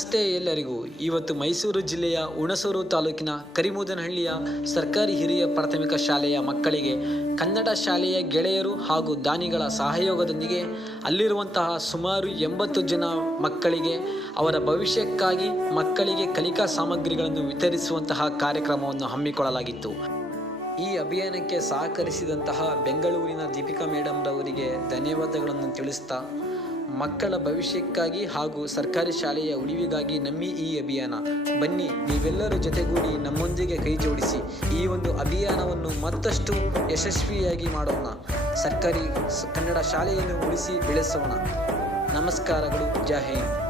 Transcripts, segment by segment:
ನಮಸ್ತೆ ಎಲ್ಲರಿಗೂ. ಇವತ್ತು ಮೈಸೂರು ಜಿಲ್ಲೆಯ ಹುಣಸೂರು ತಾಲೂಕಿನ ಕರಿಮೂದನಹಳ್ಳಿಯ ಸರ್ಕಾರಿ ಹಿರಿಯ ಪ್ರಾಥಮಿಕ ಶಾಲೆಯ ಮಕ್ಕಳಿಗೆ ಕನ್ನಡ ಶಾಲೆಯ ಗೆಳೆಯರು ಹಾಗೂ ದಾನಿಗಳ ಸಹಯೋಗದೊಂದಿಗೆ ಅಲ್ಲಿರುವಂತಹ ಸುಮಾರು ಎಂಬತ್ತು ಜನ ಮಕ್ಕಳಿಗೆ ಅವರ ಭವಿಷ್ಯಕ್ಕಾಗಿ ಮಕ್ಕಳಿಗೆ ಕಲಿಕಾ ಸಾಮಗ್ರಿಗಳನ್ನು ವಿತರಿಸುವಂತಹ ಕಾರ್ಯಕ್ರಮವನ್ನು ಹಮ್ಮಿಕೊಳ್ಳಲಾಗಿತ್ತು. ಈ ಅಭಿಯಾನಕ್ಕೆ ಸಹಕರಿಸಿದಂತಹ ಬೆಂಗಳೂರಿನ ದೀಪಿಕಾ ಮೇಡಮ್ರವರಿಗೆ ಧನ್ಯವಾದಗಳನ್ನು ತಿಳಿಸ್ತಾ ಮಕ್ಕಳ ಭವಿಷ್ಯಕ್ಕಾಗಿ ಹಾಗೂ ಸರ್ಕಾರಿ ಶಾಲೆಯ ಉಳಿವಿಗಾಗಿ ನಮ್ಮಿ ಈ ಅಭಿಯಾನ. ಬನ್ನಿ, ನೀವೆಲ್ಲರ ಜೊತೆಗೂಡಿ ನಮ್ಮೊಂದಿಗೆ ಕೈ ಜೋಡಿಸಿ ಈ ಒಂದು ಅಭಿಯಾನವನ್ನು ಮತ್ತಷ್ಟು ಯಶಸ್ವಿಯಾಗಿ ಮಾಡೋಣ. ಸರ್ಕಾರಿ ಕನ್ನಡ ಶಾಲೆಯನ್ನು ಉಳಿಸಿ ಬೆಳೆಸೋಣ. ನಮಸ್ಕಾರಗಳು, ಜೈ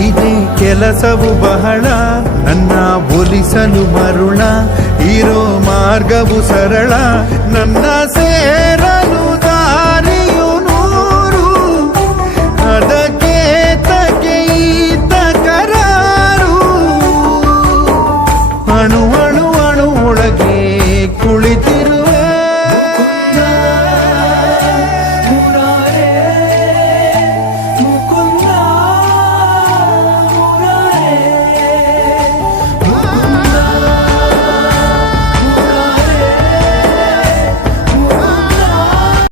ಇದೇ ಕೆಲಸವು ಬಹಳ ನನ್ನ ಒಲಿಸಲು ಮರುಳ ಇರೋ ಮಾರ್ಗವು ಸರಳ ನನ್ನ